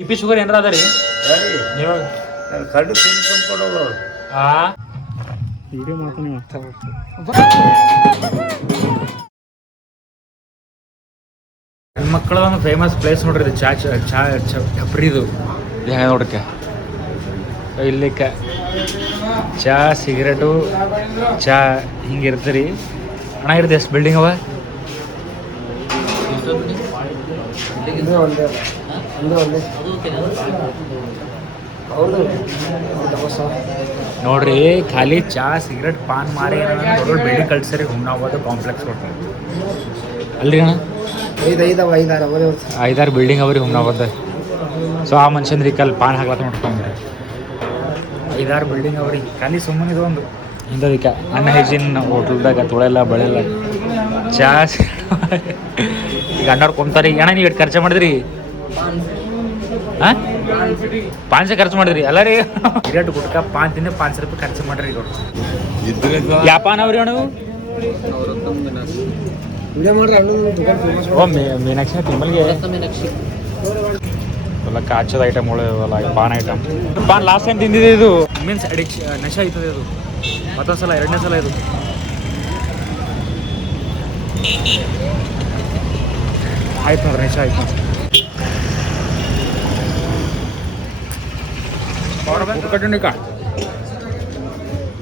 B P sugar ಏನಾರ ಅದ ರೀ? ನೀವು? ಕಣ್ಣು ತಿಂದು ಆ? ವಿಡಿಯೋ ಮಾಡ್ತಾನೆ ಹೆಣ್ಮಕ್ಳ ಒಂದು ಫೇಮಸ್ ಪ್ಲೇಸ್ ನೋಡ್ರಿ ಇದು ಚಾ ಚಾ ಚಾ ಚ- ಚಪ್ರಿ ಇದು ಹೆಂಗೆ ಇಲ್ಲಿಕ ಚಾ ಸಿಗರೇಟು ಚಾ ಹಿಂಗೆ ಇರ್ತರಿ ಅಣ್ಣ ಇರ್ತದೆ ಎಷ್ಟು ಬಿಲ್ಡಿಂಗ್ ಅವ? ನೋಡ್ರಿ ಖಾಲಿ ಚಾ ಸಿಗರೇಟ್ ಪಾನ್ ಮಾರಿ ದೊಡ್ಡ ಕಳ್ಸರಿ ಹುಣ್ಣಾಗೋದು ಕಾಂಪ್ಲೆಕ್ಸ್ ಕೊಡ್ತಾರೆ ಅಲ್ರಿ ಅಣ್ಣ? ಐದು ಐದವ ಐದಾರು ಅವರೇ ಐದಾರು ಬಿಲ್ಡಿಂಗ್ ಅವ್ರಿ ಹುಣ್ಣಾಗೋದ ಸೊ ಆ ಮನುಷ್ಯನ್ರಿ ಕಲ್ ಪಾನ್ ಹಾಕ್ಲತ್ತ ನೋಡ್ಕೊಂಡ್ರಿ ಐದಾರು ಬಿಲ್ಡಿಂಗ್ ಅವ್ರಿ. ಖಾಲಿ ಸುಮ್ಮನೆ ಇದು ಒಂದು. ಹಿಂದದಕ್ಕೆ ಅನ್ನ ಹೆಜ್ಜಿನ ಹೋಟೆಲ್ದಾಗ ತೊಳೆಲ್ಲ ಬಳೆಲ್ಲ ಚಾ ಈಗ ಅಣ್ಣವ್ರು ಕೊಂತಾರೆ ಈಗ ಅಣ್ಣ ನೀವು ಖರ್ಚು ಮಾಡಿದ್ರಿ? ಹಾಂ ಪಾನ್ಸೆ ಖರ್ಚು ಮಾಡಿದ್ರಿ ಅಲ್ಲ ರೀ ಎರಡು ಗುಟ್ಕ ಪಾಂಚ್ ದಿನ ಪಾಂಚ್ ರೂಪಾಯಿ ಖರ್ಚು ಮಾಡ್ರಿ ಈಗ ಯಾ ಪಾನ್ ಅವ್ರಿ ಅಣ್ಣ ಮಾಡ್ರೆ ಓ ಮೀನಾಕ್ಷಿ ತಿಮ್ಮಲ್ಗೆ. ಎಲ್ಲ ಕಾಚದ ಐಟಮ್ಗಳು ಇವೆಲ್ಲ paan item paan last time ತಿಂದಿದೆ ಇದು. ಮೀನ್ಸ್ ಅಡಿಕ್ಷನ್ ನಶೆ ಆಯ್ತದೆ ಇದು ಮತ್ತೊಂದು ಸಲ ಎರಡನೇ ಸಲ ಇದು. ಆಯ್ತು ನೋಡ್ರಿ ನಶೆ ಆಯ್ತು.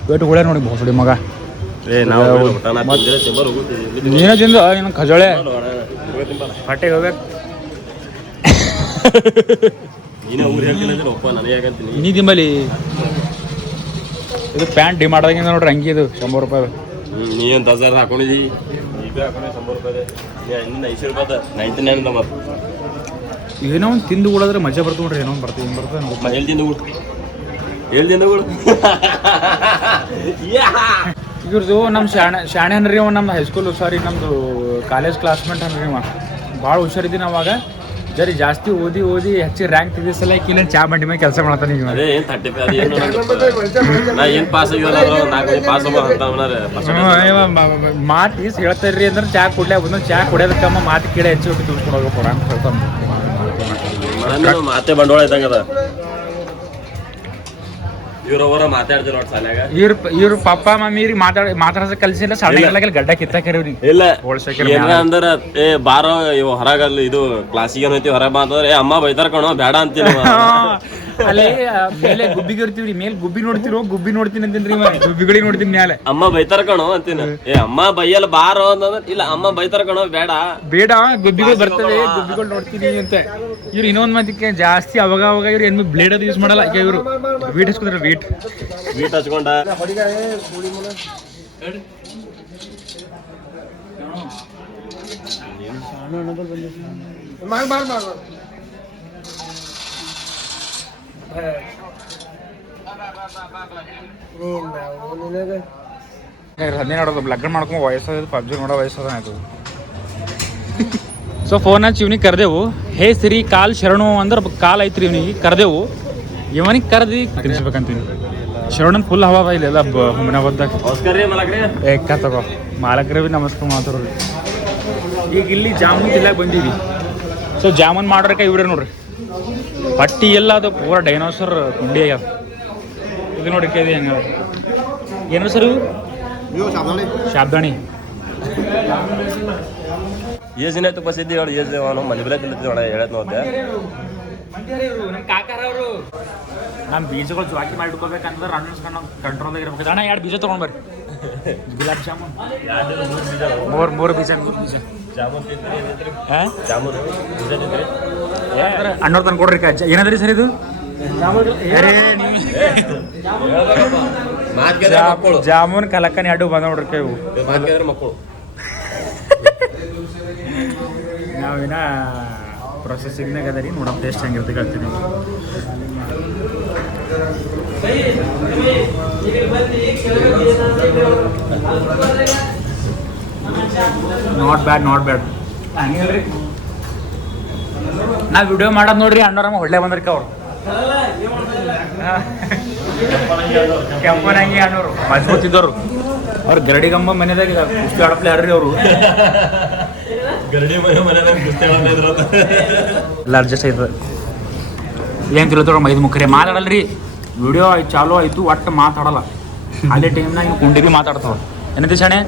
ವೇಟ್ ಗುಳೆ ನೋಡಿ ಭೋಸಡಿ ಮಗ ಏ ನಾವು ನೀನೇ ತಿಂದು ನಿನ್ನ ಖಜೋಳೆ ಹೊಟ್ಟೆಗೆ ಹೋಗ್ಬೇಕು ನೀ ತಿಂಬಲಿ ಇದು ಪ್ಯಾಂಟ್ ಡಿಮಾರ್ಡ್ದಾಗಿಂದ ನೋಡ್ರಿ ಅಂಗಿ ಇದು ಶಂಬರ್ ರೂಪಾಯಿ ನೀ ಏನು ಹಜಾರ್ ಹಾಕೊಂಡಿದಿ ಏನೋ ಒಂದು ತಿಂದು ಉಳಿದ್ರೆ ಮಜಾ ಬರ್ತದೆ ನೋಡ್ರಿ ಏನೋ ಒಂದು ಬರ್ತದೆ ತಿಂದು ಬರ್ತದೆ ಹೇಳ್ದಿಂದ ಇವ್ರದ್ದು ನಮ್ಮ ಶಾಣೆ ಶಾಣೆ ಅನ್ರಿ ಅವ ನಮ್ಮ ಹೈಸ್ಕೂಲ್ ಸಾರಿ ನಮ್ಮದು ಕಾಲೇಜ್ ಕ್ಲಾಸ್ಮೇಟ್ ಅನ್ರಿ ಅವ. ಭಾಳ ಹುಷಾರಿದ್ದೀನಿ ಅವಾಗ. ಜರಿ ಜಾಸ್ತಿ ಓದಿ ಓದಿ ಹೆಚ್ಚು ರ್ಯಾಂಕ್ ತೆಗಿದ ಸಲ ಇಲ್ಲ ಚಾ ಬಂಡಿ ಮೇಲೆ ಕೆಲಸ ಮಾಡ್ತಾನೆ ನೀವು ಅದೇ ಏನು ಅದು ನಾ ಏನು ಪಾಸ್ ಆಗಿ ಅದ್ರ ನಾಲ್ಕು ಪಾಸ್ ಆಗೋ ಅಂತ ಅವನಾರೆ ಮಾತು ಈಸ್ ಹೇಳ್ತಾರ್ರಿ ಅಂದ್ರೆ ಚಾ ಕುಡ್ಲೇ ಬಂದು ಚಾ ಕುಡಿಯೋದಕ್ಕಮ್ಮ ಮಾತು ಕೇಳಿ ಹೆಚ್ಚು ಹೋಗಪ್ಪ ಅಂತ ಹೇಳ್ತಾನೆ ಮಾತೆ ಬಂಡವಾಳ ಇದ್ದಂಗದ. ಇವ್ರವರ ಮಾತಾಡ್ತಿಲ್ಲ ನೋಡಿ ಸಾಲ್ಯಾಗ ಇವ್ರ ಇವ್ರ ಪಪ್ಪ ಮಮ್ಮಿ ಮಾತಾಡ ಮಾತಾಡೋದ ಕಲ್ಸಿಲ್ಲ ಸಣ್ಣ ಗಡ್ಡ ಕಿತ್ತಾಕ್ಯಾರ ಇವ್ರಿಗೆ ಇಲ್ಲ. ಏನ ಅಂದ್ರ ಏ ಬಾರೋ ಇವ್ ಹೊರಗಲ್ಲ ಇದು ಕ್ಲಾಸಿಗೆ ಏನೈತಿ ಹೊರಗೆ ಬಾ ಅಂತಂದ್ರೆ ಏ ಅಮ್ಮ ಬೈತಾರ ಕಣೋ ಬೇಡ ಅಂತೀನಿ ಅಲ್ಲಿ ಮೇಲೆ ಗುಬ್ಬಿಗೆ ಇರ್ತೀವ್ರಿ ಮೇಲ್ ಗುಬ್ಬಿ ನೋಡ್ತಿರೋ ಗುಬ್ಬಿ ನೋಡ್ತೀನಿ ಅಂತೀನ್ರಿ ಇವ. ಗುಬ್ಬಿಗಳಿಗೆ ನೋಡ್ತೀನಿ ಮ್ಯಾಲೆ. ಅಮ್ಮ ಬೈತಾರ ಕಣೋ ಅಂತೀನಿ. ಏ ಅಮ್ಮ ಬೈಯಲ್ಲ ಬಾರೋ ಅಂತ ಇಲ್ಲ ಅಮ್ಮ ಬೈತಾರ ಕಣೋ ಬೇಡ. ಬೇಡ ಗುಬ್ಬಿಗಳು ಬರ್ತದೆ ಗುಬ್ಬಿಗಳು ನೋಡ್ತೀನಿ ಅಂತ. ಇವ್ರು ಇನ್ನೊಂದ್ ಮಾತಿಕ್ಕೆ ಜಾಸ್ತಿ ಅವಾಗ ಅವಾಗ ಇವ್ರು ಏನು ಬ್ಲೇಡ್ ಅದು ಯೂಸ್ ಮಾಡಲ್ಲ. ಈಗ ಇವರು ವೀಟ್ ಹಚ್ಕೊಂಡ್ರೆ ವೀಟ್ ವೀಟ್ ಹಚ್ಕೊಂಡ. ಮಾಡ್ ಮಾಡ್ ಮಾಡ್ ಮಾಡ್. ನೀನ್ ನಾವು ನಿನಗೆ ಹದಿನೈದು ನೋಡೋದು ಲಗ್ನ ಮಾಡ್ಕೊಂಡು ವಯಸ್ಸಾದ ಪಬ್ಜಿ ನೋಡೋ ವಯಸ್ಸಾದ ಆಯ್ತು ಸೊ ಫೋನ್ ಹಚ್ಚಿ ಇವ್ನಿಗೆ ಕರೆದೆವು. ಹೇ ಸಿರಿ ಕಾಲ್ ಶರಣು ಅಂದ್ರೆ ಕಾಲ್ ಐತ್ರಿ ಇವನಿಗೆ. ಕರೆದೆವು. ಇವನಿಗೆ ಕರೆದಿ ಕಲಿಸ್ಬೇಕಂತೀನಿ ಶರಣನ್ ಫುಲ್ ಹವಾ ಇಲ್ಲ ಎಲ್ಲ ಹುಮ್ಮನ ಬದ್ದಾಗ ನಮಸ್ಕಾರ ಏಕ ತಗೋ. ಮಾಲಕರೇ ಭೀ ನಮಸ್ಕಾರ ಮಾತಾಡ್ರಿ ಈಗ ಇಲ್ಲಿ ಜಾಮೂನ್ ಜಿಲ್ಲೆಗೆ ಬಂದೀವಿ. ಸೊ ಜಾಮೂನ್ ಮಾಡೋರಕ್ಕೆ ಇವ್ರೆ ನೋಡ್ರಿ. ಹಟ್ಟಿ ಎಲ್ಲ ಅದು ಪೂರ ಡೈನೋಸರ್ ಕುಂಡಿ ಆಗ್ಯಾವ ಇದು ನೋಡಿ ಕೇಳಿ ಹೆಂಗ ಏನು ಸರ್ ಇವು? ಶಾಬ್ದಾಣಿ ದಿನ ಆಯ್ತು ಬಸ್ ಇದ್ದೀವಿ ಹೇಳಿ ಏಸ್ ಅವನು ಮನೆ ಬೆಲೆ ತಿಂದಿದ್ದೀವಿ ಅಣ್ಣ ಹೇಳತ್ ನೋಡ್ದೆ ನಮ್ಮ ಬೀಜಗಳು ಜಾಕಿ ಮಾಡಿ ಇಟ್ಕೋಬೇಕಂದ್ರೆ ಅಣ್ಣ ಕಂಟ್ರೋಲ್ದಾಗ ಇರ್ಬೇಕು. ಅಣ್ಣ ಎರಡು ಬೀಜ ತೊಗೊಂಡ್ಬರ್ರಿ ಗುಲಾಬ್ ಜಾಮೂನ್. ಮೂರು ಮೂರು ಬೀಜ ಮೂರು ಬೀಜ. ಜಾಮೂನ್ ತಿಂತೀರಿ ಹಾಂ? ಜಾಮೂನ್. ಬೀಜ ತಿಂತೀರಿ ಅಣ್ಣವ್ರು ತಂದು ಕೊಡ್ರಿ ಕಜ್ಜ ಏನದ್ರಿ ಸರ್ ಇದು? ಜಾಮೂನ್ ಕಲಕನಿ ಅಡ್ಡು ಬಂದ ನೋಡ್ರಿ ಇವು ಮಾತ್ ಕೇಳಿದ್ರೆ ಮಕ್ಕಳು. ನಾವಿನ ಪ್ರೊಸೆಸಿಂಗ್ನಾಗ ಅದರಿ ನೋಡೋ ಟೇಸ್ಟ್ ಹೆಂಗಿರುತ್ತೆ ಹೇಳ್ತೀನಿ ನಾಟ್ ಬ್ಯಾಡ್ ನಾಟ್ ಬ್ಯಾಡ್ ಹಂಗಿಲ್ರಿ ನಾ ವಿಡಿಯೋ ಮಾಡೋದು ನೋಡ್ರಿ ಅಣ್ಣರಮ್ಮ ಒಳ್ಳೆ ಬಂದ್ರಿಕ ಅವ್ರು. ಕೆಂಪನಂಗಿ ಅಣ್ಣವ್ರು ಮಜಬೂತ್ ಇದ್ದವ್ರು ಅವ್ರು ಗರಡಿಗಂಬ ಮನೆದಾಗ ಕುಸ್ತಿ ಆಡಪ್ಲೆ ಯಾರ್ರಿ ಅವರು? ಗರಡಿ ಮನೆ ಮನೆ ಕುಸ್ತಿ ಎಲ್ಲ ಅಡ್ಜಸ್ಟ್ ಆಯ್ತದೆ ಏನು ತಿಳ್ತಾರ ಐದು ಮುಖರೆ. ಮಾತಾಡಲ್ರಿ. ವಿಡಿಯೋ ಚಾಲು ಆಯ್ತು ಒಟ್ಟು ಮಾತಾಡಲ್ಲ. ಅದೇ ಟೈಮ್ನಾಗ ಕುಂಡಿ ಬಿ ಮಾತಾಡ್ತಾವ. ಏನಂತ ಶಾಣೆ?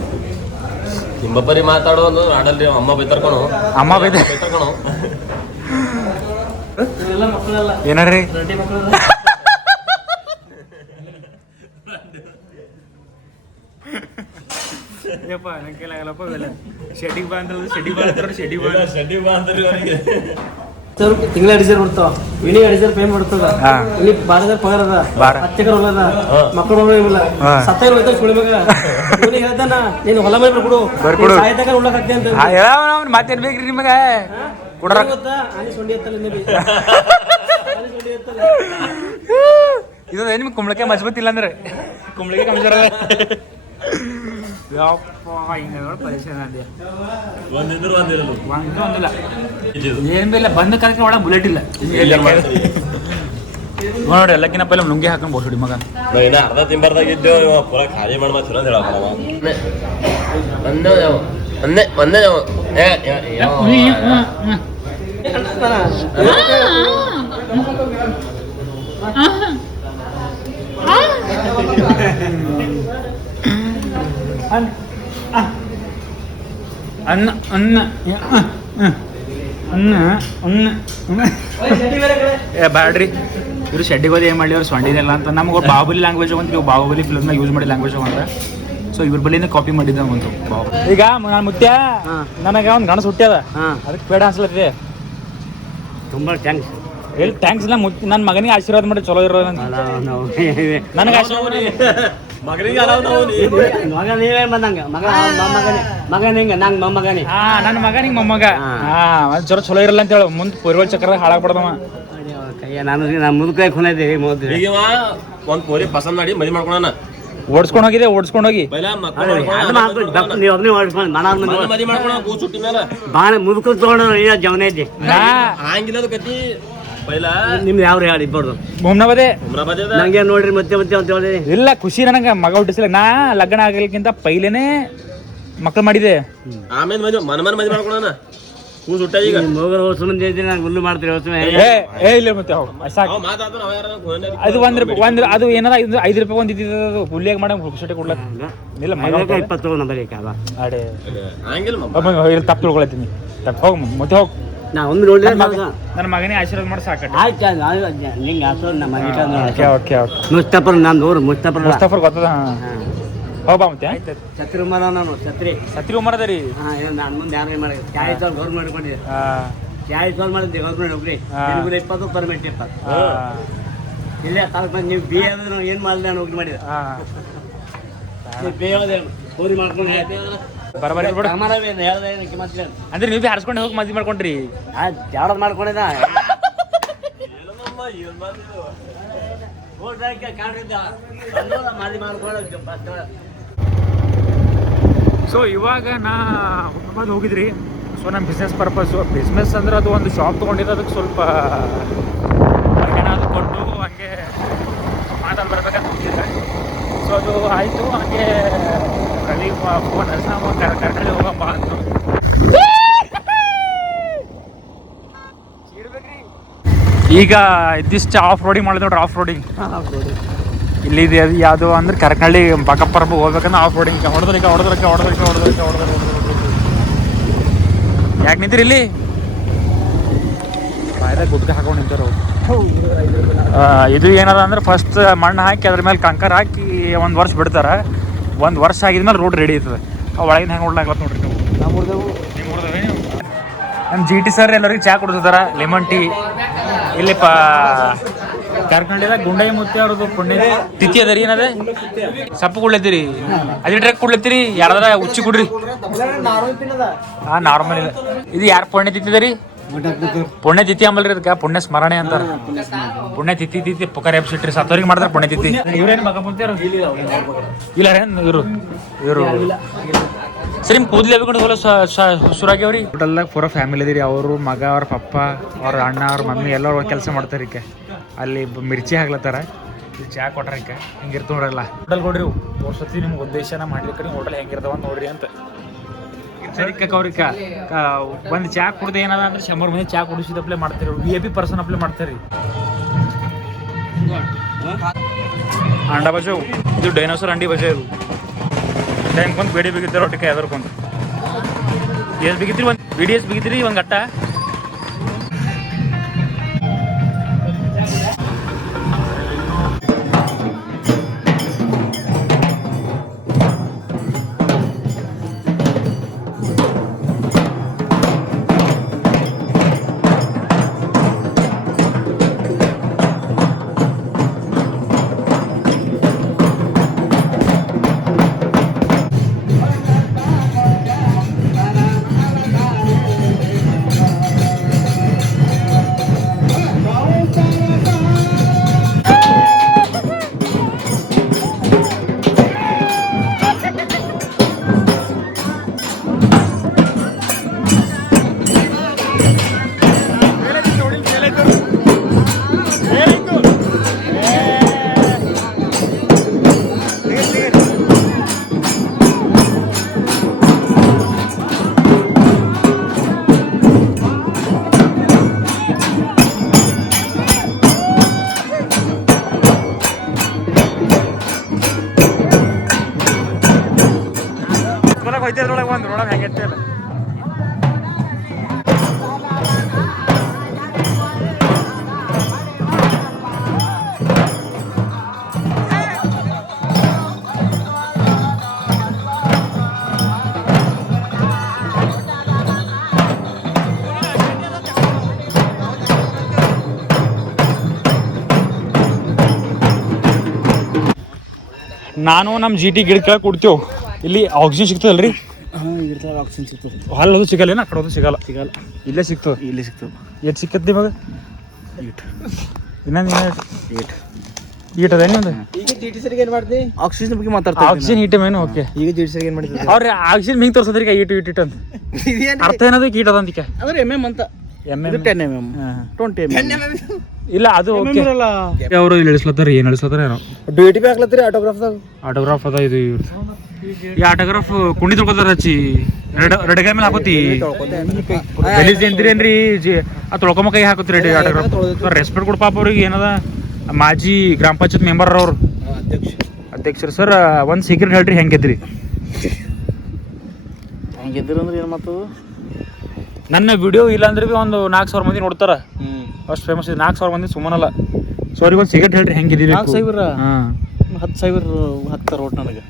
ನಿಮ್ಮಪ್ಪರಿ ಮಾತಾಡೋ ಅಂದ್ರೆ ಆಡಲ್ರಿ ಅಮ್ಮ ಬೈತಾರ್ಕೊನು ಅಮ್ಮ ಬೈದ ಏನಾರ್ರಿ? ಬಾ ಅಂದ್ರಿ ಅವರಿಗೆ. ತಿಂಗಳ ಬಿಡ್ತಾವ ವಿನಿ ಎರಡು ಸಾವಿರ ಪೇ ಮಾಡ್ತದ ಹಾ. ಇಲ್ಲಿ ಬಾರ. ಸಾವಿರ ಪಗಾರ ಅದ. ಹೊಲದ ಮಕ್ಕಳು ಇಲ್ಲ ಹಾ. ಸತ್ತ ಸುಳಿಬೇಕ ಹೇಳ್ತಾನ ನೀನು ಹೊಲ ಮೇಲೆ ಬರ್ಕೊಡು. ಸಾಯ್ತಕ ಅಂತ. ಯಾವ ಅವ್ನು ಮತ್ತೇನ್ ಬೇಕ್ರಿ ನಿಮಗೆ. ಕೊಡ್ರ ಇದು ನಿಮ್ಗೆ ಕುಂಬಳಕಾಯಿ ಮಜ್ಬತ್ತಿಲ್ಲ ಅಂದ್ರೆ? ಕುಂಬಳಕಾಯಿ ಕಮ್ಜಾರ ಏನ್ ಇಲ್ಲ ಬಂದ ಒಳಗೆ ಬುಲೆಟ್ ಇಲ್ಲ. ನೋಡಿ ಎಲ್ಲಕ್ಕಿಂತ ಪೈಲ ನುಂಗಿ ಹಾಕೊಂಡು ಬೋಸುಡಿ ಮಗ. ಅರ್ಧ ತಿಂಬರ್ದಾಗಿದ್ದೇವು ಇವ ಪೂರ ಖಾಲಿ ಮಾಡಿ ಮತ್ತೆ ಇನ್ನೊಂದು ಹೇಳಪ್ಪ ನಾವು ಒಂದೇ ಒಂದೇ ಅನ್ನ ಅನ್ನ ಅನ್ನ ಅನ್ನ ಅನ್ನ ಏ. ಬ್ಯಾಡ್ರಿ. ಇವ್ರು ಶೆಡ್ಡಿಗೆ ಹೋದ ಏನು ಮಾಡಲಿ ಅವ್ರು ಸೊಂಡಿನೆಲ್ಲ ಅಂತ. ನಮ್ಗೆ ಬಾಹುಬಲಿ ಲ್ಯಾಂಗ್ವೇಜ್ ಅಂತ ಇವು ಬಾಹುಬಲಿ ಫಿಲಮ್ನಾಗ ಯೂಸ್ ಮಾಡಿ ಲ್ಯಾಂಗ್ವೇಜ್ ಅಂತ. ಸೊ ಇವ್ರ ಬಳಿನೇ ಕಾಪಿ ಮಾಡಿದ್ದ ಒಂದು ಈಗ ನಾನು ಮುತ್ಯ ನನಗೆ ಒಂದು ಗಣ ಹುಟ್ಟ್ಯದ ಹಾ. ಅದಕ್ಕೆ ಬೇಡ ಅನ್ಸ್ಲತ್ತಿದೆ. ತುಂಬಾ ಥ್ಯಾಂಕ್ಸ್ ಎಲ್ಲಿ ಥ್ಯಾಂಕ್ಸ್ ಇಲ್ಲ ಮುತ್ತಿ ನನ್ನ ಮಗನಿಗೆ ಆಶೀರ್ವಾದ ಮಾಡಿ ಚಲೋ ಇರೋದು ನನಗೆ ಆಶೀರ್ವಾದ ಮಗನಿಗೆ ಅಲಾವ್ ನಾವು ನೀ- ಮಗ ನೀವೇ ಬಂದಂಗ. ಮಗ ಮೊಮ್ಮಗನೇ ಮಗನ ಹಿಂಗ ನಂಗ್ ಮೊಮ್ಮಗನೇ ಹಾ ನನ್ನ ಮಗನಿಗೆ ಮೊಮ್ಮಗ. ಹಾ. ಅದು ಚಲೋ ಚಲೋ ಇರಲ್ಲ ಅಂತ ಹೇಳು. ಮುಂದೆ ಪೂರ್ವಲ್ ಚಕ್ರ ಹಾಳಾಗ್ಬಿಡ್ದವ. ಕೈಯ ನಾನು ನಾನು ಮೋದಿ ಈಗ ಒಂದು ಒಂದ್ ಪೋರಿ ಪಸಂದ್ ಮಾಡಿ ಮದುವೆ ಮಾಡ್ಕೊಳಣ. ಓಡಿಸ್ಕೊಂಡು ಹೋಗಿದೆ ಓಡಿಸ್ಕೊಂಡು ಹೋಗಿ. ಮಕ್ಕಳು ಮದಿ ಮಾಡ್ಕೊಳ ಕೂ ಸುಟ್ಟಿ ಮೇಲೆ ಬಾಳ ಮುದುಕ ತಗೊಂಡು ಈಗ ಜವನ ಇದ್ದೆ. ನಾ ಹಂಗಿಲ್ಲ ಕತಿ. ಪೈಲ ನಿಮ್ದು ಯಾವ ಹೇಳಿ ಇಬ್ಬರದು. ನಂಗೆ ನೋಡ್ರಿ ಮತ್ತೆ ಮತ್ತೆ ಅಂತ ಹೇಳಿ. ಇಲ್ಲ ಖುಷಿ ನನಗೆ ಮಗ ಹುಟ್ಟಿಸಿಲ್ಲ ನಾ ಲಗ್ನ ಆಗಲಿಕ್ಕಿಂತ ಪೈಲೇನೆ ಮಕ್ಕಳು ಮಾಡಿದೆ. ಆಮೇಲೆ ಮದುವೆ ಮನ ಮನ ಮದಿ ಮಾಡ್ಕೊಳಣ. ಸುಟ್ಟ ಈಗ. ಹೋಗೋರು ಹೊಸ ಮಂದಿ ಇದ್ದೀನಿ ನಾನು ಹುಲ್ಲು ಮಾಡ್ತೀರಿ ಹೊಸ ಏ ಏ ಇಲ್ಲ ಮತ್ತೆ ಸಾಕು. ಅವ ಅದು ಒಂದ್ ರೂಪಾಯಿ ಒಂದ್ ಅದು ಏನದ ಇದು ಐದು ರೂಪಾಯಿ ಒಂದು ಇದ್ದಿದ್ದು ಅದು ಹುಲ್ಲಿಯಾಗ ಮಾಡಿ ಹುಬ್ಸಟ್ಟೆ ಕೊಡ್ಲಕ್ಕ ಇಲ್ಲ. ಮಗ. ಇಪ್ಪತ್ತು ನಂಬರ್ ಅದ ಅಡೆ. ಇಲ್ಲಿ ತಪ್ಪು ತಿಳ್ಕೊಳತ್ತೀನಿ. ತಪ್ಪು ಹೋಗು ಮತ್ತೆ ಹೋಗು. ನಾ ಒಂದು ನೋಡಿದ್ರೆ ನನ್ನ ನನ್ನ ಮಗನೇ ಆಶೀರ್ವಾದ ಮಾಡಿ ಸಾಕಟ್ಟೆ. ಆಯ್ತು ನಿಂಗೆ ಹಸು ನಮ್ಮ ಓಕೆ ಮುಸ್ತಫರ್ ನಾನು ಮುಸ್ತಫರ್ ಮುಸ್ತಫರ್ ಗೊತ್ತದ? ಹಾಂ. ಹೋಗ್ಬಾ ಮತ್ತೆ ಛತ್ರಿ ಮರ ನಾನು ಛತ್ರಿ ಸತ್ರಿ ಉಮರ್ ಅದ ರೀ ಹಾ ಏನು ನಾನು ಮುಂದೆ ಯಾರು ಮಾಡಿ ಚಾಯ್ ಸಾಲ್ ಗೌರ್ಮೆಂಟ್ ಮಾಡ್ಕೊಂಡಿದ್ದೆ ಹಾಂ. ಚಾಯ್ ಸಾಲ್ ಮಾಡಿದ್ದೆ ಗೌರ್ಮೆಂಟ್ ಹೋಗ್ರಿ. ನಿಮ್ಗೆ ಇಪ್ಪತ್ತು ಪರ್ಮೆಂಟ್ ಇಪ್ಪತ್ತು. ಇಲ್ಲೇ ತಾಲೂಕು ಬಂದು ನೀವು ಬಿ ಎ ಏನು ಮಾಡಿದೆ ನಾನು ಹೋಗಿ ಮಾಡಿದೆ. ಹಾಂ. ನೀವು ಬಿ ಎ ಹೋಗಿ ಮಾಡ್ಕೊಂಡು ಬರಬರಿ ಬಿಡು. ಅಂದ್ರೆ ನೀವು ಬಿ ಹಾರಿಸ್ಕೊಂಡು ಹೋಗಿ ಮದ್ವೆ ಮಾಡ್ಕೊಂಡ್ರಿ? ಜಾಡ ಮಾಡ್ಕೊಂಡಿದ್ದ. ಏನಮ್ಮ ಏನ್ ಮಾಡ್ತಿದ್ರು? ಮಾದಿ ಮಾಡ್ಕೊಳ್ಳೋ ಸೊ ಇವಾಗ ನಾ ಹುಬ್ಬಳ್ಳಿ ಹೋಗಿದ್ರಿ. ಸೊ ನಮ್ಮ ಬಿಸ್ನೆಸ್ ಪರ್ಪಸ್ಸು ಬಿಸ್ನೆಸ್ ಅಂದ್ರೆ ಅದು ಒಂದು ಶಾಪ್ ತೊಗೊಂಡಿದ್ದು ಅದಕ್ಕೆ ಸ್ವಲ್ಪ ಏನಾದ್ರು ಕೊಟ್ಟು ಹಂಗೆ ಮಾತಾಡಿ ಬರ್ಬೇಕಂತ ಹೋಗಿದ್ದೆ ಸೊ ಅದು ಆಯಿತು ಹಂಗೆ ರವಿ ಫೋನ್ ನಾವು ಕರ್ಕೊಂಡು ಹೋಗಪ್ಪ ಅಂದರು. ಈಗ ಇದಿಷ್ಟು ಆಫ್ ರೋಡಿಂಗ್ ಮಾಡಿದ ನೋಡ್ರಿ ಆಫ್ ರೋಡಿಂಗ್ ಇಲ್ಲಿ ಇದು ಯಾವುದು ಅಂದ್ರೆ ಕರ್ಕಳ್ಳಿ ಪಕ್ಕಪ್ಪರ್ಬ ಹೋಗ್ಬೇಕಂದ್ರೆ ಆಫ್ ರೋಡಿಂಗ್ ಹೊಡೆದ್ರಿಕ ಹೊಡೆದ್ರಿಕ ಹೊಡೆದ್ರಿಕ ಹೊಡೆದ್ರಿಕ ಹೊಡೆದ್ರಿಕ ಯಾಕೆ ನಿಂತಿರಿ ಇಲ್ಲಿ? ಬಾಯ್ದಾಗ ಹಾಕೊಂಡು ನಿಂತಾರ ಇದು ಏನದ ಅಂದ್ರೆ ಫಸ್ಟ್ ಮಣ್ಣು ಹಾಕಿ ಅದ್ರ ಮೇಲೆ ಕಂಕರ್ ಹಾಕಿ ಒಂದು ವರ್ಷ ಬಿಡ್ತಾರೆ. ಒಂದು ವರ್ಷ ಆಗಿದ್ಮೇಲೆ ರೋಡ್ ರೆಡಿ ಇರ್ತದೆ. ಒಳಗಿನ ಹೆಂಗೆ ನೋಡ್ಲಾಗ್ಲತ್ತ ನೋಡ್ರಿ ನೀವು. ನಿಮ್ಮ ಜಿ ಟಿ ಸರ್ ಎಲ್ಲರಿಗೂ ಚಾ ಕುಡಿಸ್ತಾರ ಲೆಮನ್ ಟೀ ಇಲ್ಲಿ ಪ ಕಾರ್ಕಂಡಿದ ಗುಂಡೈ ಮುತ್ತಿ ಅವ್ರದ್ದು ಪುಣ್ಯ. ತಿಥಿ ಅದ ರೀ ಏನದ? ಸಪ್ಪು ಕುಡ್ಲತ್ತೀರಿ. ಅದೇ ಟ್ರಕ್ ಕುಡ್ಲತ್ತೀರಿ ಯಾರಾದ್ರ ಉಚ್ಚಿ ಕುಡ್ರಿ. ಹಾ ನಾರ್ಮಲ್ ಇದು. ಯಾರ ಪುಣ್ಯ ತಿಥಿ ಅದ ರೀ? ಪುಣ್ಯ ತಿಥಿ ಅಂಬಲ್ರಿ ಅದಕ್ಕೆ, ಪುಣ್ಯ ಸ್ಮರಣೆ ಅಂತಾರ. ಪುಣ್ಯ ತಿಥಿ ಪುಕಾರ ಎಬ್ಸಿಟ್ರಿ ಸತ್ತೋರಿಗೆ ಮಾಡ್ತಾರೆ ಪುಣ್ಯ ತಿಥಿ. ಇವ್ರೇನು ಮಗ ಮುಂತಾರ ಇಲ್ಲ ಇವರು? ಇವರು. ಸರಿ ನಿಮ್ ಕೂದಲು ಎಬ್ಕೊಂಡು ಹೋಲ ಸುರಾಗ್ಯಾವ್ರಿ ಟೋಟಲ್ದಾಗ ಪೂರ ಫ್ಯಾಮಿಲಿ ಇದೀರಿ ಅವರು ಮಗ, ಅವ್ರ ಪಪ್ಪ, ಅವ್ರ ಅಣ್ಣ, ಅವ್ರ ಮಮ್ಮಿ ಎಲ್ಲರೂ ಕೆಲಸ ಮಾಡ್ತಾರೆ ಈಕೆ. ಅಲ್ಲಿ ಮಿರ್ಚಿ ಹಾಕ್ಲತ್ತಾರ. ಇಲ್ಲಿ ಚಾ ಕೊಟ್ರ ಹಿಂಗಿರ್ತು ನೋಡ್ರಲ್ಲ. ಹೋಟೆಲ್ ಕೊಡ್ರಿ ಸತಿ ನಿಮ್ಗೆ ಉದ್ದೇಶನ ಮಾಡ್ಲಿಕ್ಕೆ ಹೋಟೆಲ್ ಹೆಂಗಿರ್ತಾವ ನೋಡ್ರಿ ಅಂತ. ಅವ್ರಿಕ ಒಂದು ಚಾ ಕುಡ್ದು ಏನದ ಅಂದ್ರೆ ಶಂಬರ್ ಮಂದಿ ಚಾ ಕುಡಿಸಿದ ಅಪ್ಲೈ ಮಾಡ್ತಾರೆ. V I P person apply ಮಾಡ್ತಾರೆ. ಅಂಡ ಬಜೆ ಇದು ಡೈನೋಸರ್ ಅಂಡಿ ಬಜೆ ಇದು. ಹೆಂಗೆ ಬೇಡಿ ಬಿಗಿದ್ದರು ಒಟ್ಟಿಗೆ ಎದರ್ಕೊಂಡು ಎಷ್ಟು ಬಿಗಿದ್ರಿ ಒಂದು ಬಿ ಡಿ ಎಸ್ ಬಿಗಿದ್ರಿ ಒಂದು ಗಟ್ಟ ಹೊರಗೆ ಹೋಯ್ತಿದ್ರೊಳಗೆ ಒಂದು ನೋಡೋಣ ಹೆಂಗೆ ಇಲ್ಲ. ನಾನು ನಮ್ಮ ಜಿ ಟಿ ಗಿಡ ಕೆಳಗೆ ಕೊಡ್ತೇವೆ. ಇಲ್ಲಿ ಆಕ್ಸಿಜನ್ ಸಿಗ್ತದಲ್ರಿ? ಹಾಂ ಇರ್ತಾವೆ ಆಕ್ಸಿಜನ್ ಸಿಗ್ತದೆ. ಅಲ್ಲದು ಸಿಗಲ್ಲ ಏನು ಆ ಕಡೆ ಸಿಗಲ್ಲ. ಸಿಗಲ್ಲ. ಇಲ್ಲೇ ಸಿಗ್ತದೆ? ಇಲ್ಲಿ ಸಿಗ್ತದೆ. ಎಷ್ಟು ಸಿಕ್ಕತ್ತೆ ಇವಾಗ ಏಟ್ ಇನ್ನೊಂದು ಈಟ್ ಈಟ್ ಅದ ಇನ್ನೊಂದು ಈಗ ಜಿ ಟಿ ಸರಿಗೆ ಏನು ಮಾಡ್ತಿ ಆಕ್ಸಿಜನ್ ಬಗ್ಗೆ ಮಾತಾಡ್ತಾ ಆಕ್ಸಿಜನ್ ಹೀಟ್ ಏನು ಓಕೆ ಈಗ ಜಿ ಟಿ ಸರಿಗೆ ಏನು ಮಾಡಿದ್ರಿ ಅವ್ರ ಆಕ್ಸಿಜನ್ ಮಿಂಗ್ ತೋರ್ಸದ್ರಿ ಈಗ ಈಟ್ ಈಟ್ ಅಂತ. ಅರ್ಥ ಏನದು? ಈಟ್ ಅದ ಅಂತಿಕೆ ಅಂದ್ರೆ ಎಂ ಎಂ ಅಂತ. ಎಂ ಇದು ten M M twenty M M ಇಲ್ಲ ಅದು ಓಕೆ ಅವರು ಇಲ್ಲಿ ಇಳಿಸ್ಲತ್ತಾರ ಏನು ಇಳಿಸ್ಲತ್ತಾರ ಏನೋ. ಡ್ಯೂಟಿ ಬಿ ಹಾಕ್ಲತ್ತೀರಿ ಆಟೋಗ್ರಾಫ್ದಾಗ ಆಟೋಗ್ರಾಫ್ ಅದ ಇದು. ಈ ಆಟೋಗ್ರಾಫ್ ಕುಂಡಿ ತೊಳ್ಕೊತಾರ ಹಚ್ಚಿ ರೆಡ್ ರೆಡ್ಗೈ ಮೇಲೆ ಹಾಕೋತಿ. ಗಲೀಜ್ ಏನ್ರಿ ಜಿ ಆ ತೊಳ್ಕೊಂಬ ಕೈ ಹಾಕೋತಿ ರೆಡ್ ಆಟೋಗ್ರಾಫ್. ರೆಸ್ಪೆಕ್ಟ್ ಕೊಡ್ ಪಾಪ ಅವ್ರಿಗೆ ಏನದ? ಮಾಜಿ ಗ್ರಾಮ ಪಂಚಾಯತ್ ಮೆಂಬರ್ ಅವ್ರು. ಅಧ್ಯಕ್ಷ ಅಧ್ಯಕ್ಷರು. ಸರ್ ಒಂದು ಸೀಕ್ರೆಟ್ ಹೇಳ್ರಿ ಹೆಂಗಿದ್ರಿ ಹೆಂಗಿದ್ರು ಅಂದ್ರೆ ಏನು ಮತ್ತು ನನ್ನ ವಿಡಿಯೋ ಇಲ್ಲ ಅಂದ್ರೆ ಬಿ ಒಂದು ನಾಲ್ಕು ಸಾವಿರ ಮಂದಿ ನೋಡ್ತಾರ. ಅಷ್ಟು ಫೇಮಸ್ ಇದೆ. ನಾಲ್ಕು ಸಾವಿರ ಮಂದಿ ಸುಮ್ಮನಲ್ಲ. ಸೊ ಅವ್ರಿಗೆ ಒಂದು ಸೀಕ್ರೆಟ್ ಹೇಳ್ರಿ ಹೆಂಗಿದ್ದೀವಿ ನಾಲ್ಕು ಸಾವಿರ? ಹಾಂ. ಹತ್ತು ಸಾವಿರ ಹಾಕ್ತಾರ ಒಟ್ಟು ನನಗೆ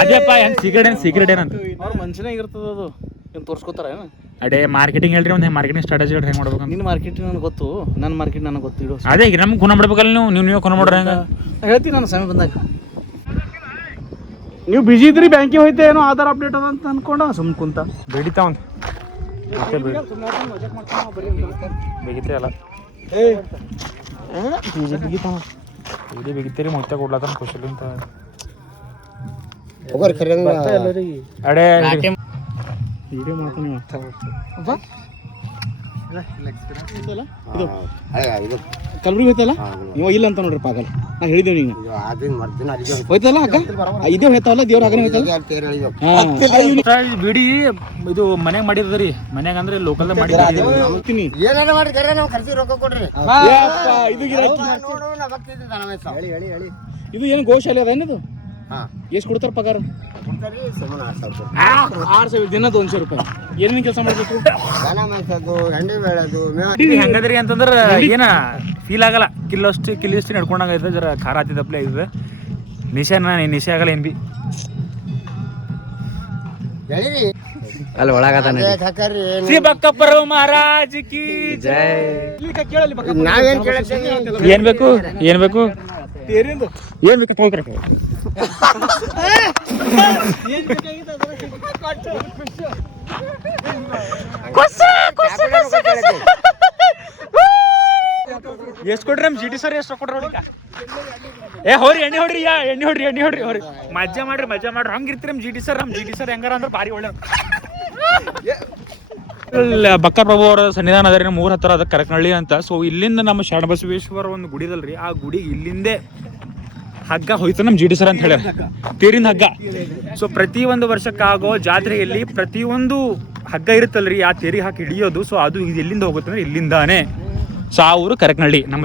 ಅದೇಪ್ಪ ಹೆಂಗ್ ಸೀಕ್ರೆಟ್ ಏನು ಸೀಕ್ರೆಟ್ ಏನಂತ ಅವ್ರ ಮನ್ಸಿನಾಗ ಇರ್ತದ ಅದು ಏನು ತೋರಿಸ್ಕೋತಾರ ಏನು ಅದೇ ಮಾರ್ಕೆಟಿಂಗ್ ಹೇಳ್ರಿ ಒಂದು ಮಾರ್ಕೆಟಿಂಗ್ ಸ್ಟ್ರಾಟಜಿ ಹೇಳ್ರಿ ಹೆಂಗೆ ಮಾಡ್ಬೇಕು ನಿನ್ನ ಮಾರ್ಕೆಟ್ ನನಗೆ ಗೊತ್ತು ನನ್ನ ಮಾರ್ಕೆಟ್ ನನಗೆ ಗೊತ್ತು ಇಡು ಅದೇ ಈಗ ನಮ್ಗೆ ಖುನ ಮಾಡ್ಬೇಕಲ್ಲ ನೀವು ನೀವು ನೀವು ಖುನ ಮಾಡ್ರಿ ಹೆಂಗೆ ಹೇಳ್ತೀನಿ ನಾನು ಸಮಯ ಬಂದಾಗ ನೀವು ಬಿಜಿ ಇದ್ರಿ ಬ್ಯಾಂಕಿಗೆ ಹೋಯ್ತೆ ಏನೋ ಆಧಾರ್ ಅಪ್ಡೇಟ್ ಅದ ಅಂತ ಅನ್ಕೊಂಡ ಸುಮ್ ಕುಂತ ಬೇಡಿತಾ ಒಂದು ಏ ಬೇಡಿ ಬೇಗಿತ್ತೆ ಅಲ್ಲ ಇಲ್ಲಿ ಬೇಗಿತ್ತೀರಿ ಮುತ್ತೆ ಕೊಡ್ಲತ್ತಾನ ಖುಷಿಲಿಂತ ಅಡೆ ವಿಡಿಯೋ ಮಾಡ್ತಾನೆ ಇದು ಕಲ್ಬುರ್ಗಿ ಹೋಯ್ತಲ್ಲ? ನೀವು ಇಲ್ಲ ಅಂತ ನೋಡ್ರಿ ಪಾಗಲ್. ನಾ ಹೇಳಿದ್ದೇವೆ ನೀವು ಹೋಯ್ತಲ್ಲ ಅಕ್ಕ? ಇದೇ ಹೋಯ್ತಾವಲ್ಲ? ದೇವ್ರ ಆಗನೇ ಹೋಯ್ತಲ್ಲ? ಹಾ. ಬಿಡಿ ಇದು ಮನೆಗ್ ಮಾಡಿದ್ರಿ ಮನ್ಯಾಗ ಅಂದ್ರೆ ಲೋಕಲ್ ಮಾಡಿದ್ರಿ ಹೋಗ್ತೀನಿ. ಏನಾರ ಮಾಡಿ ಕರೆ ನಾವು ಖರ್ಚು ರೊಕ್ಕ ಕೊಡ್ರಿ. ಯಪ್ಪ, ಇದು ಗಿರಾಕಿ. ಇದು ಏನು ಗೋಶಾಲೆ ಅದ ಏನಿದು? ಎಷ್ಟು ಕೊಡ್ತಾರ ಪಗಾರ? ಆರು ಸಾವಿರ ರೂಪಾಯಿ. ಒಂದು ಸಾವಿರ ದಿನ ರೂಪಾಯಿ. ಏನೇನು ಕೆಲಸ ಮಾಡ್ಬೇಕು? ದನ ಮೇಯ್ಸೋದು ಮೇವ ಇದು ಹೆಂಗದ್ರಿ ಅಂತಂದ್ರೆ ಏನ ಫೀಲ್ ಆಗಲ್ಲ. ಕಿಲ್ಲಷ್ಟು ಕಿಲ್ಲಿಷ್ಟು ನಡ್ಕೊಂಡಂಗ ಐತೆ ಜರ ಖಾರ ಹತ್ತಿದಪ್ಲೆ ಐತೆ ನಿಶಾನ ನಿಶೆ ಆಗಲ್ಲ ಏನ್ ಬಿ. ಅಲ್ಲ ಒಳಗದಾನೆ ಶ್ರೀ ಬಕ್ಕಪ್ಪರ ಮಹಾರಾಜ್ ಕಿ ನಾವೇನ್ ಕೇಳತ್ತೀವಿ ಏನ್ ಬೇಕು? ಏನ್ ಬೇಕು? ಏನ್ ಬೇಕು ಎಷ್ಟು ಕೊಡ್ರಿ ನಮ್ ಜಿ ಟಿ ಸರ್ ಎಷ್ಟು ಕೊಡ್ರಿ ನೋಡಿ ಏ ಹೋರಿ ಎಣ್ಣೆ ಹೊಡ್ರಿ ಯಾ ಎಣ್ಣೆ ಹೊಡ್ರಿ ಎಣ್ಣೆ ಹೊಡ್ರಿ ಹೊರಿ. ಮಜಾ ಮಾಡ್ರಿ ಮಜಾ ಮಾಡ್ರಿ. ಹಂಗಿರ್ತೀರಿ ನಮ್ ಜಿ ಟಿ ಸರ್ ನಮ್ ಜಿ ಟಿ ಸರ್ ಹೆಂಗಾರ ಅಂದ್ರೆ ಭಾರಿ ಒಳ್ಳೆ ಬಕ್ಕ ಪ್ರಭು ಅವರ ಸನ್ನಿಧಾನ ಅದ ರೀ ಮೂರ್ ಹತ್ರ ಅದ ಕರಕನಹಳ್ಳಿ ಅಂತ. ಸೊ ಇಲ್ಲಿಂದ ನಮ್ಮ ಶರಣ ಬಸವೇಶ್ವರ ಒಂದು ಗುಡಿ ಇದಲ್ರಿ ಆ ಗುಡಿ ಇಲ್ಲಿಂದೇ ಹಗ್ಗ ಹೋಯ್ತು ನಮ್ಮ ಜಿ ಡಿ ಸರ್ ಅಂತ ಹೇಳಿ ತೇರಿನ ಹಗ್ಗ. ಸೊ ಪ್ರತಿ ಒಂದು ವರ್ಷಕ್ಕಾಗೋ ಜಾತ್ರೆಯಲ್ಲಿ ಪ್ರತಿಯೊಂದು ಹಗ್ಗ ಇರುತ್ತಲ್ರಿ, ಆ ತೇರಿ ಹಾಕಿ ಹಿಡಿಯೋದು. ಸೊ ಅದು ಇದು ಎಲ್ಲಿಂದ ಹೋಗುತ್ತೆ ಇಲ್ಲಿಂದಾನೆ. ಸೊ ಆ ಊರು ಕರಕನಹಳ್ಳಿ ನಮ್ಮ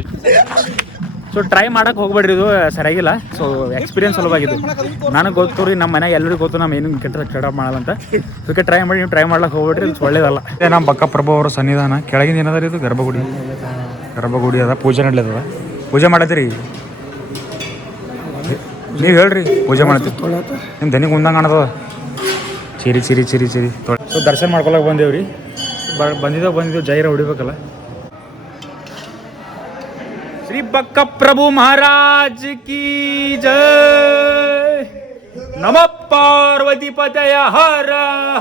ಸೊ ಟ್ರೈ ಮಾಡಕ್ಕೆ ಹೋಗ್ಬೇಡ್ರಿ ಇದು ಸರಿಯಾಗಿಲ್ಲ. ಸೊ ಎಕ್ಸ್ಪೀರಿಯನ್ಸ್ ಸಲುವಾಗಿದ್ದು. ನನಗೆ ಗೊತ್ತು ರೀ ನಮ್ಮ ಮನೆಗೆ ಎಲ್ಲರಿಗೂ ಗೊತ್ತು ನಮ್ಮ ಏನು ಕೆಟ್ಟ ಕೆಡ ಮಾಡಲ್ಲ ಅಂತ. ಅದಕ್ಕೆ ಟ್ರೈ ಮಾಡಿ ನೀವು ಟ್ರೈ ಮಾಡ್ಲಿಕ್ಕೆ ಹೋಗ್ಬೇಡ್ರಿ ಇದು ಒಳ್ಳೇದಲ್ಲ. ಇದೇ ನಮ್ಮ ಬಕ್ಕಪ್ರಭು ಅವರ ಸನ್ನಿಧಾನ. ಕೆಳಗಿನ ಏನದ ರೀ ಇದು? ಗರ್ಭಗುಡಿ. ಗರ್ಭಗುಡಿ ಅದ ಪೂಜೆ ನಡ್ಲದ ಪೂಜೆ ಮಾಡತ್ತೀರಿ ನೀವು ಹೇಳ್ರಿ ಪೂಜೆ ಮಾಡ್ತೀವಿ. ನಿಮ್ಮ ದನಿಗೆ ಮುಂದಂಗೆ ಕಾಣದ ಚಿರಿ ಚಿರಿ ಚಿರಿ ಚಿರಿ. ಸೊ ದರ್ಶನ ಮಾಡ್ಕೊಳಕ್ಕೆ ಬಂದೇವ್ರಿ. ಬ ಬಂದಿದ್ದೇವೆ ಬಂದಿದ್ದೇವೆ ಜೈರ ಹೊಡಿಬೇಕಲ್ಲ. ಶ್ರೀ ಬಕ್ಕ ಪ್ರಭು ಮಹಾರಾಜ್ ಕಿ ಜಯ ನಮ ಪಾರ್ವತಿ ಪತಯ ಹರ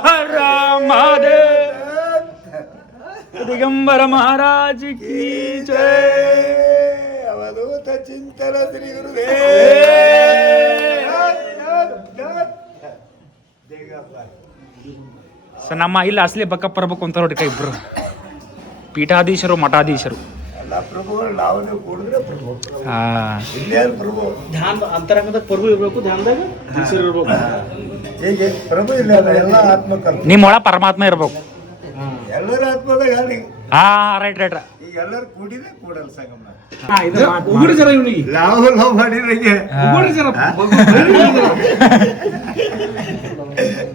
ಹರ ಮಹಾದೇವ್. ದಿಗಂಬರ ಮಹಾರಾಜ್ ಕಿ ಜಯ ಅವಧೂತ ಚಿಂತನ ಶ್ರೀ ಸೊ ನಮ್ಮ ಇಲ್ಲಿ ಅಸಲಿ ಬಕ್ಕಪ್ಪ ಬರ್ಬೇಕು ಅಂತ ನೋಡಿ ಇಬ್ರು ಪೀಠಾಧೀಶರು ಮಠಾಧೀಶರು. ಪ್ರಭುಗಳು ನಾವೇ ನೀವು ಕುಡಿದ್ರೆ ಪ್ರಭು ಇಲ್ಲೇನು ಪ್ರಭು ಧ್ಯಾನ ಅಂತರಂಗದ ಪ್ರಭು ಇರಬೇಕು ಧ್ಯಾನದಾಗ ಇರಬೇಕು. ಇರ್ಬೇಕು ಹೀಗೆ? ಪ್ರಭು ಇಲ್ಲ ಎಲ್ಲ ಆತ್ಮಕಲ್ಪ ನಿಮ್ಮ ಒಳ ಪರಮಾತ್ಮ ಇರಬೇಕು. ಎಲ್ಲರ ಆತ್ಮದಾಗ ಅಲ್ಲಿ ಹಾ ರೈಟ್ ರೈಟ್ ಈಗ ಎಲ್ಲರೂ ಕೂಡಿದೆ ಕೂಡಲ್ಲ ಸಂಗಮ ಉಗುರು ಜರ ಇವನಿಗೆ. ನಾವು ಲವ್ ಮಾಡಿದ್ರಿಗೆ ಉಗುರು ಜರ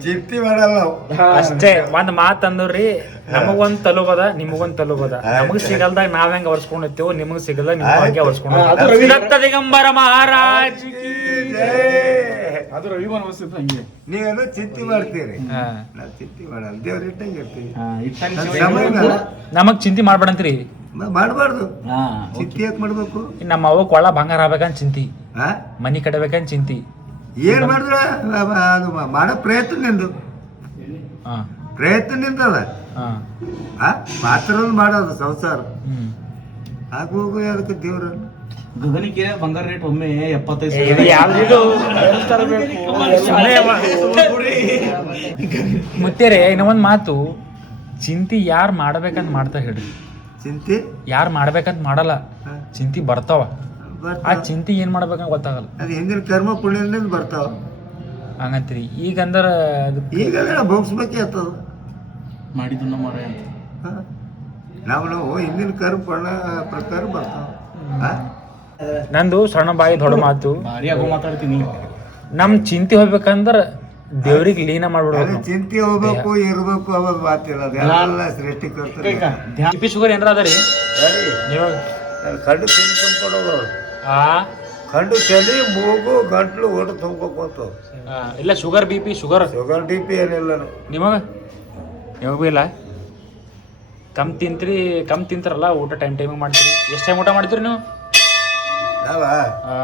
ಚಿಂತೆ ಮಾಡಲ್ಲ ಅಷ್ಟೇ ಒಂದ್ ಮಾತ್ ಅಂದ್ರಿ ನಮಗೊಂದ್ ತಲುಬದ ನಿಮಗೊಂದ್ ತಲುಬದ ನಮಗ್ ಸಿಗಲ್ದಾಗ ನಾವ್ ಹೆಂಗ್ ಅವರ್ಸ್ಕೊಂಡ್ ಹೋಗ್ತೇವೋ ನಿಮಗ್ ಸಿಗಲ್ಲ ನಿಮ್ ಹಂಗೆ ಅವರ್ಸ್ಕೊಂಡು ದತ್ತ ದಿಗಂಬರ ಮಹಾರಾಜ್ ಅದು ರವಿವಾರ ವಸ್ತು ಹಂಗೆ. ನೀವೆಲ್ಲ ಚಿಂತೆ ಮಾಡ್ತೀರಿ. ಹಾ. ನಾವು ಚಿಂತೆ ಮಾಡಲ್ಲ. ದೇವ್ರ ಇಟ್ಟಂಗೆ ಇರ್ತೀವಿ. ಸಮಯ ನಮಗ್ ಚಿಂತೆ ಮಾಡ್ಬೇಡಂತ್ರಿ. ಮಾಡಬಾರ್ದು. ಹಾ ಚಿಂತೆ ಯಾಕೆ ಮಾಡ್ಬೇಕು? ನಮ್ಮ ಅವ್ವ ಕೊಳ್ಳ ಬಂಗಾರ ಆಗ್ಬೇಕಂತ ಚಿಂತಿ. ಹಾ ಮನಿ ಕಟ್ಟಬೇಕಂತ ಚಿಂತಿ. ಏನ್ ಮಾಡಿದ್ರ? ಅದು ಮಾಡೋ ಪ್ರಯತ್ನ ನಿಂದು. ಹಾ. ಪ್ರಯತ್ನ ನಿಂದದ ಹಾ. ಆ ಮಾಡೋದು ಸಂಸಾರ. ಹ್ಮ್. ಆಗ ಹೋಗು ಅದಕ್ಕೆ ದೇವ್ರ. ಗಗನಿಗೆ ಬಂಗಾರ ರೇಟ್ ಒಮ್ಮೆ ಎಪ್ಪತ್ತೈದು ಮತ್ತೆ ಸಾವಿರ. ಮುತ್ತೇರೆ ಇನ್ನೊಂದ್ ಮಾತು. ಚಿಂತಿ ಯಾರು ಮಾಡ್ಬೇಕಂತ ಮಾಡ್ತಾ ಹೇಳ್ರಿ. ಚಿಂತಿ? ಯಾರು ಮಾಡ್ಬೇಕಂತ ಮಾಡಲ್ಲ. ಚಿಂತಿ ಬರ್ತಾವ. ಆ ಚಿಂತಿ ಏನ್ ಮಾಡ್ಬೇಕಂತ ಗೊತ್ತಾಗಲ್ಲ. ಅದು ಹಿಂದಿನ ಕರ್ಮ ಪುಣ್ಯದಿಂದ ಬರ್ತಾವ? ಹಂಗಂತ್ರಿ. ಈಗ ಅಂದ್ರ ಅದು ಈಗ ಭೋಗಿಸ್ಬೇಕೇ ಆಗ್ತದ ಮಾಡಿದ್ದು ಮರ ಅಂತ. ನಾವು ನಾವು ಹಿಂದಿನ ಕರ್ಮ ಪುಣ್ಯ ಪ್ರಕಾರ ಬರ್ತಾವ. ನಂದು ಸಣ್ಣ ಬಾಯಿ ದೊಡ್ಡ ಮಾತು. ಭಾರಿ ಮಾತಾಡ್ತೀನಿ. ನಮ್ ಚಿಂತಿ ಹೋಗ್ಬೇಕಂದ್ರ ದೇವ್ರಿಗೆ ಲೀನ ಮಾಡ್ಬಿಡ್ಬೇಕು ಅದೇ ನಾವು. ಚಿಂತೆ ಹೋಗ್ಬೇಕು ಇರ್ಬೇಕು ಅವಾಗ ಮಾತಿಲ್ಲ ಅದೆಲ್ಲ ಸೃಷ್ಟಿಕರ್ತದೆ ಧ್ಯಾನ ಬಿ ಪಿ ಶುಗರ್ ಏನಾರ ಅದ ರೀ ನೀವು ಕಂಡು ಆ? ಕಂಡು ಚಳಿ ಮೂಗು ಗಂಟ್ಲು ಒಟ್ಟು ತುಂಬಕೋತು ಆ, ಇಲ್ಲ sugar B P sugar. Sugar B P ಏನಿಲ್ಲ ನಿಮಗ. ನಿಮಗ? ಬಿ ಇಲ್ಲ? ಕಮ್ ತಿಂತ್ರಿ ಕಮ್ ತಿಂತಾರಲ್ಲ ಊಟ ಟೈಮ್ ಟೈಮಿಗೆ ಮಾಡ್ತೀರಿ. ಎಷ್ಟು ಟೈಮ್ ಊಟ ಮಾಡ್ತೀರಿ ನೀವು? ನಾವ? ಆ,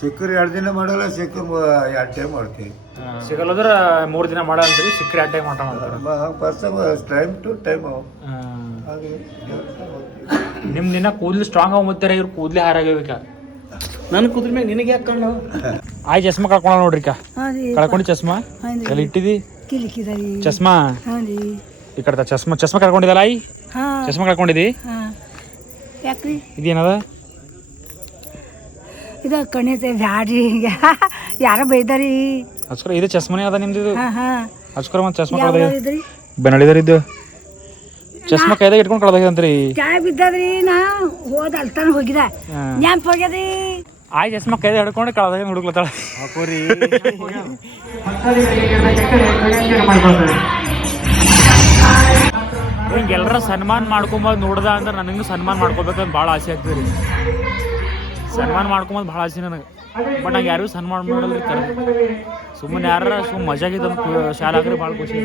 ಸಿಕ್ಕರು ಎರಡು ದಿನ ಮಾಡಲ್ಲ ಸಿಕ್ಕರು ಎರಡು ಟೈಮ್ ಮಾಡ್ತೀವಿ. ಸಿಗಲ್ಲದ್ರ ಮೂರು ದಿನ ಮಾಡ ಸಿಕ್ಕರ್ ಸಿಕ್ಕರೆ ಎರಡು ಟೈಮ್ ಮಾಡ್ತಾರೆ. ಫಸ್ಟ್ ಟೈಮ್ ಟು ಟೈಮ್ ನಿಮ್ಮ ನಿಮ್ ದಿನ ಕೂದಲು ಸ್ಟ್ರಾಂಗ್ ಆಗಿ ಮತ್ತೆ ಇವ್ರು ಕೂದಲೇ ಹಾರಾಗ್ಯಾವ ನನ್ನ ಕುದ್ರ ಮೇಲೆ ನಿನಗೆ ಯಾಕೆ ಕಣ್ಣು ಆಯ್ ಚಸ್ಮಾ ಕಳ್ಕೊಂಡ ನೋಡ್ರಿ ಕಾ ಕಳ್ಕೊಂಡು ಚಸ್ಮಾ? ಎಲ್ಲಿ ಇಟ್ಟಿದಿ? ಚಸ್ಮಾ? ಈ ಕಡೆ ಚಸ್ಮಾ ಚಸ್ಮಾ ಕಳ್ಕೊಂಡಿದ್ದಲ್ಲ ಆಯ್? ಹಾಂ. ಚಸ್ಮಾ ಕಳ್ಕೊಂಡಿದಿ? ಇದೇನದ? ಇದು ಕಣಿತೆ ಬ್ಯಾಡ್ರಿ ಯಾರ ಬೈದಾರಿ? ಅಚ್ಕರ ಇದು ಚಸ್ಮಾನೇ ಅದ ನಿಮ್ದು ಇದು? ಅಚ್ಕರ ಮತ್ತೆ ಚಸ್ಮಾ ಕಳ್ದ ಬೆನಳಿದಾರ ಇದು. ಚಸ್ಮಾ ಕೈದಾಗ ಇಟ್ಕೊಂಡು ಕಳ್ದಾಗಂತ್ರಿ ಕೆಳ ಬಿದ್ದದ್ರಿ ನಾ ಹೋದ ಅಲ್ತಾನ ಹೋಗಿದ. ನೆನ್ಪು ಹೋಗ್ಯದ್ರಿ? ಆಯ್ ಚಸ್ಮಾ ಕೈದಾಗ ಹಿಡ್ಕೊಂಡು ಕಳ್ದಾಗ ಹುಡುಕ್ಲತ್ತಾಳ ಹಿಂಗೆ ಎಲ್ಲರ ಸನ್ಮಾನ ಮಾಡ್ಕೊಂಬಂದು ನೋಡ್ದ ಅಂದ್ರೆ ನನಗೂ ಸನ್ಮಾನ ಮಾಡ್ಕೋಬೇಕಂತ ಭಾಳ ಆಸೆ ಆಗ್ತದೆ ರೀ ಸನ್ಮಾನ ಮಾಡ್ಕೊಂಬಂದು ಭಾಳ ಆಸೆ ನನಗೆ. ಬಟ್ ನಂಗೆ ಯಾರು ಸನ್ಮಾನ ಮಾಡೋದಿರ್ತಾರೆ ಸುಮ್ಮನೆ ಯಾರು ಸುಮ್ಮನೆ ಮಜಾಗಿದ್ದಂತ ಶಾಲೆ ಆಗ್ರಿ ಭಾಳ ಖುಷಿ